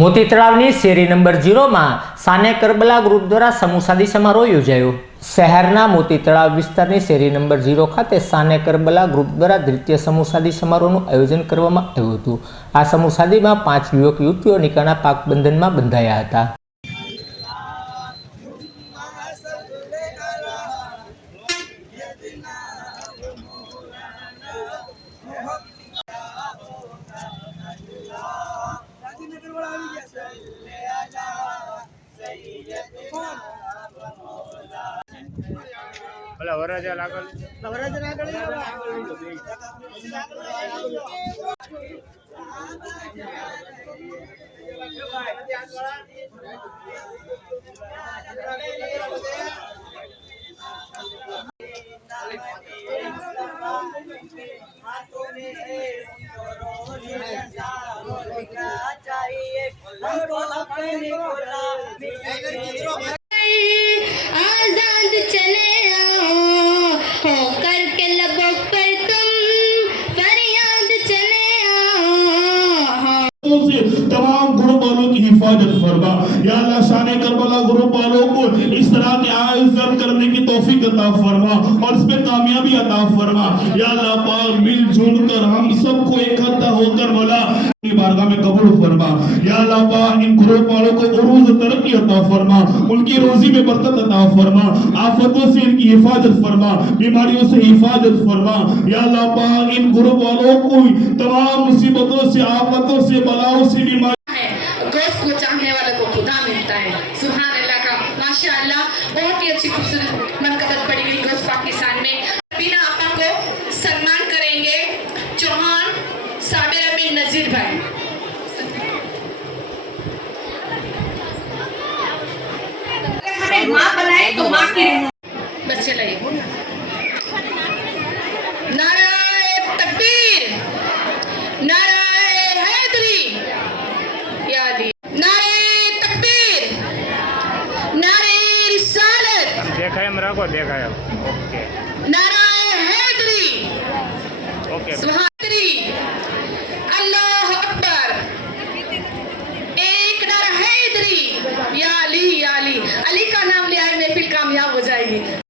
મોતી તળાવની શેરી નંબર ઝીરોમાં સાને કરબલા ગ્રુપ દ્વારા સમૂહસાદી સમારોહ યોજાયો. શહેરના મોતી તળાવ વિસ્તારની શેરી નંબર ઝીરો ખાતે સાને કરબલા ગ્રુપ દ્વારા દ્વિતીય સમૂહસાદી સમારોહનું આયોજન કરવામાં આવ્યું હતું. આ સમૂહ પાંચ યુવક યુવતીઓ નિકાના પાક બંધનમાં બંધાયા હતા. ઓલા વરરાજા લાગલ आजाद से तमाम ग्रुप वालों की हिफाजत फरमा। या अल्लाह शान करबला ग्रुप वालों को इस तरह के आयोजन करने की तौफीक अता फरमा और इस पे कामयाबी अता फरमा। या अल्लाह पाक मिलजुल कर हम सबको इकट्ठा होकर की बारगाह में कबूल फरमा। या अल्लाह, इन ग्रुप वालों को उरूज, तरक्की अता फरमा। उनकी रोजी में बरकत अता फरमा। आफतों से इनकी हिफाजत फरमा। बीमारियों से हिफाजत फरमा। या अल्लाह, इन ग्रुप वालों को तमाम मुसीबतों से, आफतों से, बलाओं से बीमारी दोस्त को चाहने वाले को खुदा मिलता है। सुहान अल्लाह का। माशाअल्लाह बहुत ही अच्छी खूबसूरत मनकबत पड़ी गई दोस्त पाकिस्तान में। नसीर भाई हमें माँ नाराय तकबीर। नाराय हैदरी। यादी। नारे तकबीर। नारे रिसालत। देखा है मेरा को देखा है। ओके।